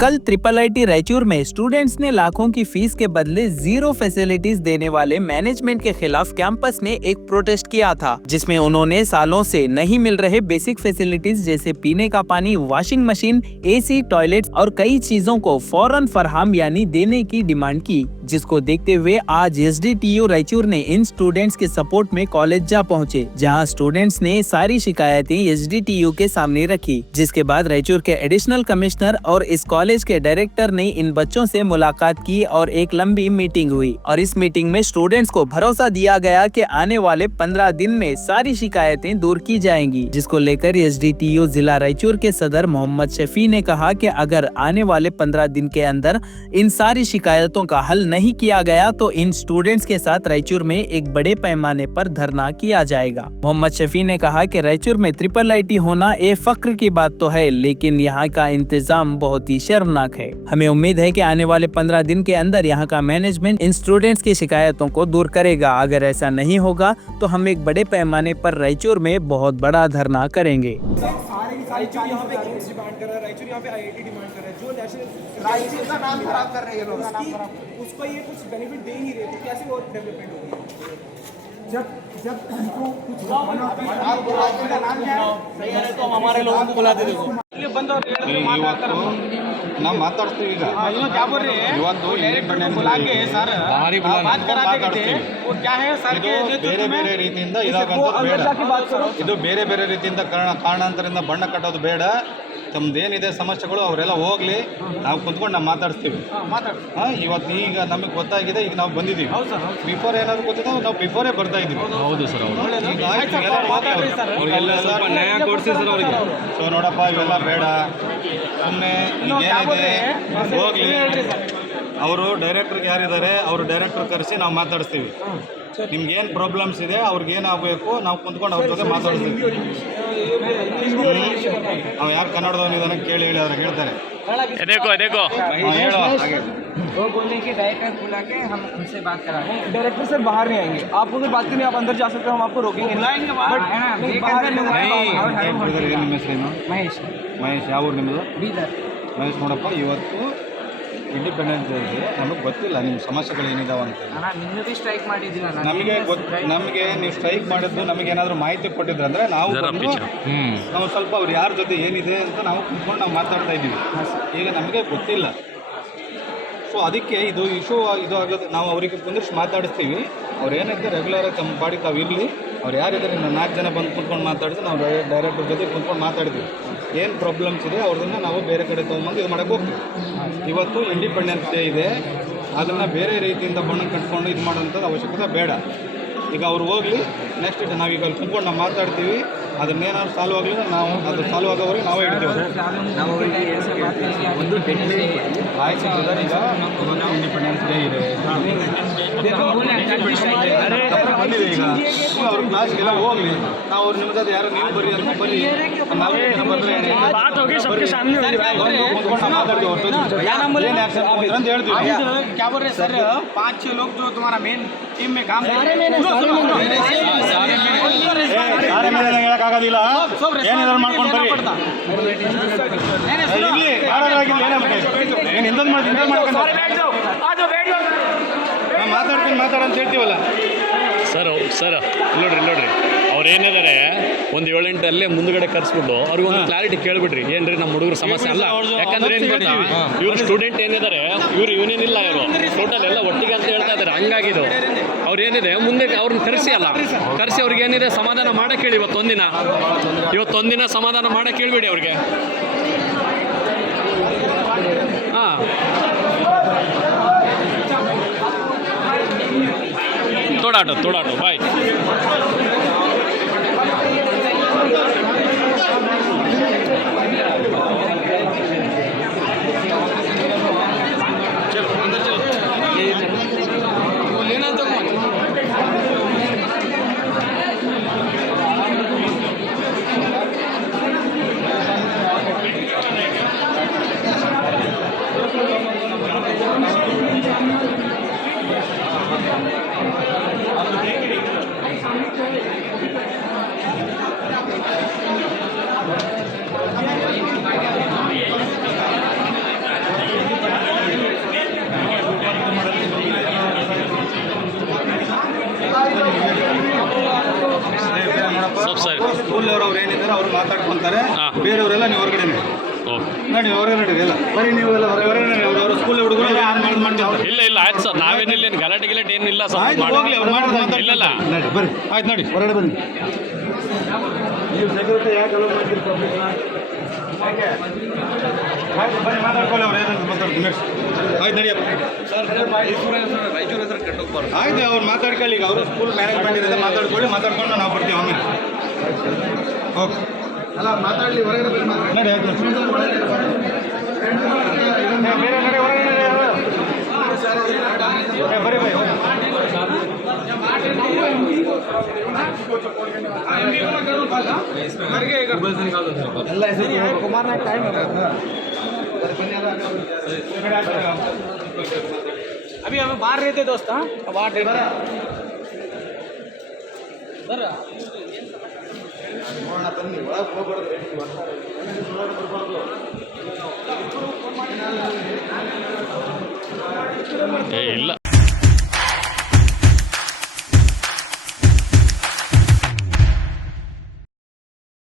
कल triple IT Raichur में students ने लाखों की फीस के बदले जीरो फैसिलिटीज देने वाले मैनेजमेंट के खिलाफ कैंपस में एक प्रोटेस्ट किया था, जिसमें उन्होंने सालों से नहीं मिल रहे बेसिक फैसिलिटीज जैसे पीने का पानी, वॉशिंग मशीन, एसी, टॉयलेट्स और कई चीजों को फौरन फरहम यानी देने की डिमांड की, जिसको देखते हुए आज एसडीटीयू रायचूर ने इन स्टूडेंट्स के सपोर्ट में कॉलेज जा पहुंचे, जहां स्टूडेंट्स ने सारी शिकायतें एसडीटीयू के सामने रखी। जिसके बाद रायचूर के एडिशनल कमिश्नर और इस कॉलेज के डायरेक्टर ने इन बच्चों से मुलाकात की और एक लंबी मीटिंग हुई और इस मीटिंग में स्टूडेंट्स को भरोसा दिया गया कि आने वाले 15 दिन में सारी शिकायतें दूर की जाएंगी, जिसको लेकर एसडीटीयू जिला रायचूर के सदर मोहम्मद शफी ने कहा कि अगर आने वाले 15 दिन के अंदर इन सारी शिकायतों का हल नहीं किया गया तो इन स्टूडेंट्स के साथ रायचूर में एक बड़े पैमाने पर धरना किया जाएगा। मोहम्मद शफी ने कहा कि रायचूर में ट्रिपल आईटी होना एक फख्र की बात तो है, लेकिन यहाँ का इंतजाम बहुत ही शर्मनाक है। हमें उम्मीद है कि आने वाले 15 दिन के अंदर यहाँ का मैनेजमेंट इन स्टूडेंट्स की शिकायतों को दूर करेगा। अगर ऐसा नहीं होगा तो हम एक बड़े पैमाने पर रायचूर में बहुत बड़ा धरना करेंगे। रायचूर यहाँ पे एम्स डिमांड कर रहा है, रायचूर यहाँ पे आईआईटी डिमांड कर रहा है, जो नेशनल रायचूर का नाम खराब कर रहे हैं लोग, उसको ये कुछ बेनिफिट दे ही नहीं रहे, तो कैसे वो डेवलपमेंट होगी? जब उनको कुछ आप रायचूर का नाम क्या है? सही है तो हम हमारे लोगों को बुला दे देखो ये बंद और ನಾವು ಮಾತಾಡ್ತೀವಿ ಈಗ क्या बोल रहे हैं ಇವತ್ತು डायरेक्टर बुला के सर बात कराते थे वो क्या है सर के ಬೇರೆ ಬೇರೆ ರೀತಿಯಿಂದ ಇದಾಗಂತದ್ದು ಬೇಡ, ಇದು ಬೇರೆ ಬೇರೆ ರೀತಿಯಿಂದ ಕಾರಣಾಂತರದಿಂದ ಬಣ್ಣ ಕಟ್ಟೋದು ಬೇಡ. ತಮ್ದೇನಿದೆ ಸಮಸ್ಯೆಗಳು ಅವರೆಲ್ಲ ಹೋಗ್ಲಿ, ನಾವು ಕುಂತ್ಕೊಂಡು ನಾವು ಮಾತಾಡ್ತೀವಿ. ಇವತ್ತು ಈಗ ನಮಗೆ ಗೊತ್ತಾಗಿದೆ, ಈಗ ನಾವು ಬಂದಿದ್ದೀವಿ. ಬಿಫೋರ್ ಏನಾದ್ರು ಗೊತ್ತಿದೆ ನಾವು ಬಿಫೋರೇ ಬರ್ತಾ ಇದ್ದೀವಿ. ಹೌದು ಸರ್, ನ್ಯಾಯ ಕೊಡಿಸಿ ಸರ್ ಅವರಿಗೆ. ಸೊ ನೋಡಪ್ಪ ಇವೆಲ್ಲ ಬೇಡ, ಸುಮ್ಮನೆ ಏನಿದೆ ಹೋಗ್ಲಿ. ಅವರು ಡೈರೆಕ್ಟ್ರಿಗೆ ಯಾರಿದ್ದಾರೆ ಅವರು ಡೈರೆಕ್ಟರ್ ಕರೆಸಿ ನಾವು ಮಾತಾಡಿಸ್ತೀವಿ. ನಿಮ್ಗೇನು ಪ್ರಾಬ್ಲಮ್ಸ್ ಇದೆ ಅವ್ರಿಗೆ ಏನಾಗಬೇಕು ನಾವು ಕುಂತ್ಕೊಂಡು ಅವ್ರ ಜೊತೆ ಮಾತಾಡ್ತೀವಿ. ನಾವು ಯಾರು ಕನ್ನಡದವನಿದಾನೆ ಕೇಳಿ ಹೇಳಿ ಅವ್ರಿಗೆ ಹೇಳ್ತಾರೆ. वो बोले कि डायरेक्टर बुला के हम उनसे बात कराएंगे। डायरेक्टर सर बाहर नहीं आएंगे, आपको कोई बात करनी आप अंदर जा सकते हो, हम आपको रोकेंगे नहीं। महेश ಮಹೇಶ್ ಯಾವ ಊರು ನಿಮ್ಮದು? ಬೀದರ್. ಮಹೇಶ್ ನೋಡಪ್ಪ, ಇವತ್ತು ಇಂಡಿಪೆಂಡೆನ್ಸ್ ಡೇ ಇದೆ, ನಮಗೆ ಗೊತ್ತಿಲ್ಲ ನಿಮ್ಮ ಸಮಸ್ಯೆಗಳು ಏನಿದಾವೆ ಅಂತ. ನಿನ್ನೆ ಬಿ ಸ್ಟ್ರೈಕ್ ಮಾಡಿದ್ದೀರ, ನಮಗೆ ನೀವು ಸ್ಟ್ರೈಕ್ ಮಾಡಿದ್ದು ನಮಗೇನಾದರೂ ಮಾಹಿತಿ ಕೊಟ್ಟಿದ್ರೆ ಅಂದರೆ ನಾವು ಸ್ವಲ್ಪ ಅವ್ರು ಯಾರ ಜೊತೆ ಏನಿದೆ ಅಂತ ನಾವು ಕುತ್ಕೊಂಡು ನಾವು ಮಾತಾಡ್ತಾ ಇದ್ದೀವಿ. ಈಗ ನಮಗೆ ಗೊತ್ತಿಲ್ಲ. ಸೊ ಅದಕ್ಕೆ ಇದು ಇಶ್ಯೂ ಇದು ಆಗೋದು, ನಾವು ಅವರಿಗೆ ಕುಂದಿರಿಸಿ ಮಾತಾಡಿಸ್ತೀವಿ. ಅವ್ರು ಏನಿದೆ ರೆಗ್ಯುಲರಾಗಿ ತಮ್ಮ ಪಾಡಿ ತಾವು ಇರಲಿ. ಅವ್ರು ಯಾರಿದ್ದಾರೆ ನಾವು 4 ಜನ ಬಂದು ಕುಂತ್ಕೊಂಡು ಮಾತಾಡಿದ್ರೆ ನಾವು ಡೈರೆಕ್ಟರ್ ಜೊತೆ ಕುಂತ್ಕೊಂಡು ಮಾತಾಡ್ತೀವಿ. ಏನು ಪ್ರಾಬ್ಲಮ್ಸ್ ಇದೆ ಅವ್ರನ್ನ ನಾವು ಬೇರೆ ಕಡೆ ತೊಗೊಂಬಂದು ಇದು ಮಾಡೋಕ್ಕೆ ಹೋಗ್ತೀವಿ. ಇವತ್ತು ಇಂಡಿಪೆಂಡೆನ್ಸ್ ಡೇ ಇದೆ, ಅದನ್ನು ಬೇರೆ ರೀತಿಯಿಂದ ಬಣ್ಣ ಕಟ್ಕೊಂಡು ಇದು ಮಾಡೋಂಥದ್ದು ಅವಶ್ಯಕತೆ ಬೇಡ. ಈಗ ಅವ್ರು ಹೋಗಲಿ, ನೆಕ್ಸ್ಟ್ ನಾವೀಗ ಅಲ್ಲಿ ಕುಂತ್ಕೊಂಡು ನಾವು ಮಾತಾಡ್ತೀವಿ. ಅದನ್ನೇನಾದ್ರು ಸಾಲ್ವ್ ಆಗಲಿಲ್ಲ, ನಾವು ಅದು ಸಾಲ್ವ್ ಆಗೋವರೆಗೆ ನಾವೇ ಇಡ್ತೀವಿ. ಆಯ್ತು ಬ್ರದರ್, ಈಗ ಇಂಡಿಪೆಂಡೆನ್ಸ್ ಡೇ ಇದೆ, ಬಂದಿದೆ. ಈಗ ಅವ್ರ ಕ್ಲಾಸ್ಗೆಲ್ಲ ಹೋಗಲಿ, ನಾವು ಅವ್ರು ನಿಮ್ದು ಯಾರು ನೀವು ಬರ್ರಿ ಅಂತ ಬರ್ರಿ, ನಾವು ಅಂತ ಹೇಳ್ತೀವಿ. क्या बोल रहे सर, 5-6 लोग जो तुम्हारा मेन टीम में काम ಹೇಳಕ್ಕಾಗೋದಿಲ್ಲ, ಏನಿದ್ರು ಮಾಡ್ಕೊಂಡು ಬರ್ರಿ. ಇರ್ಲಿ, ಏನು ಇಂಥದ್ದು ಮಾತಾಡಂತ ಹೇಳ್ತೀವಲ್ಲ ಸರ್ ನೋಡ್ರಿ ಅವ್ರು ಏನಿದ್ದಾರೆ ಒಂದು 7-8 ಮುಂದ್ಗಡೆ ಕರ್ಸ್ಬಿಟ್ಟು ಅವ್ರಿಗೆ ಒಂದು ಕ್ಲಾರಿಟಿ ಕೇಳ್ಬಿಡ್ರಿ. ಏನ್ರಿ ನಮ್ಮ ಹುಡುಗರು ಸಮಸ್ಯೆ ಅಲ್ಲ, ಯಾಕಂದ್ರೆ ಏನು ಗೊತ್ತಾ, ಇವ್ರು ಸ್ಟೂಡೆಂಟ್ ಏನಿದ್ದಾರೆ ಇವ್ರು ಇವನೇನಿಲ್ಲ, ಇವರು ಟೋಟಲ್ ಎಲ್ಲ ಒಟ್ಟಿಗೆ ಅಂತ ಹೇಳ್ತಾ ಇದ್ದಾರೆ. ಹಂಗಾಗಿದ್ದು ಅವ್ರು ಏನಿದೆ ಮುಂದೆ ಅವ್ರನ್ನ ಕರೆಸಿ ಅವ್ರಿಗೆ ಏನಿದೆ ಸಮಾಧಾನ ಮಾಡಕ್ಕೆ ಹೇಳಿ. ಇವತ್ತೊಂದಿನ ಸಮಾಧಾನ ಮಾಡಕ್ಕೆ ಹೇಳ್ಬೇಡಿ ಅವ್ರಿಗೆ. ಹಾಂ, ತೋಡಾಟೋ ಬಾಯ್. ಸರಿ ಸ್ಕೂಲ್ ಅವ್ರು ಏನಿದ್ದಾರೆ ಅವ್ರು ಮಾತಾಡ್ಕೊಂತಾರೆ, ಹಾ. ಬೇರೆಯವರೆಲ್ಲ ನೀವು ಹೊರಗಡೆ ಓಕೆ. ನೋಡಿ ಹೊರಗಡೆ ನಡೀರಿ ಎಲ್ಲ ಬರೀ ನೀವು ಎಲ್ಲ ಹೊರಗಡೆ ಅವ್ರ ಸ್ಕೂಲ್ ಹುಡುಗರು ಮಾಡ್ತಾರೆ. ಇಲ್ಲ ಆಯ್ತು ಸರ್, ನಾವೇನಿಲ್ಲ ಏನು ಗಲಾಟೆ ಗಿಲಾಟೆ ಏನಿಲ್ಲ ಸರ್. ಆಯ್ತು ಹೋಗ್ಲಿ ಅವ್ರು ಮಾಡಿದ್ರೆ ಇಲ್ಲ ನಡಿ ಬರ್ರಿ ಆಯ್ತು ನೋಡಿ ಹೊರಗಡೆ ಬನ್ನಿ. ನೀವು ಸೆಕ್ಯೂರಿಟಿ ಯಾಕೆ ಅಲೋ ಮಾಡ್ತೀರಿ ಪಬ್ಲಿಕ್ನ? ಆಯ್ತು ಬನ್ನಿ ಮಾತಾಡ್ಕೊಳ್ಳಿ ಅವ್ರು ಏನಂತ ಮಾತಾಡ್ತೀನಿ ನೆಕ್ಸ್ಟ್. ಆಯ್ತು ನಡಿಯಪ್ಪ. ಆಯ್ತು ಅವ್ರು ಮಾತಾಡ್ಕೊಳ್ಳಿ, ಈಗ ಅವರು ಸ್ಕೂಲ್ ಮ್ಯಾನೇಜ್ಮೆಂಟ್ ಇರುತ್ತೆ, ಮಾತಾಡ್ಕೊಳ್ಳಿ, ಮಾತಾಡ್ಕೊಂಡು ನಾವು ಬರ್ತೀವಿ ಆಮೇಲೆ. ಓಕೆ ಅಲ್ಲ ಮಾತಾಡಲಿ ಹೊರಗಡೆ ಬನ್ನಿ ನಡಿ. ಆಯ್ತು ಬೇರೆ ನಡಿ ಹೊರಗಡೆ ಬರೀ ಬರೀ कुमार नायक टाइम अभी हमें बाहर रहते दोस्त, हाँ बाहर ಇಲ್ಲ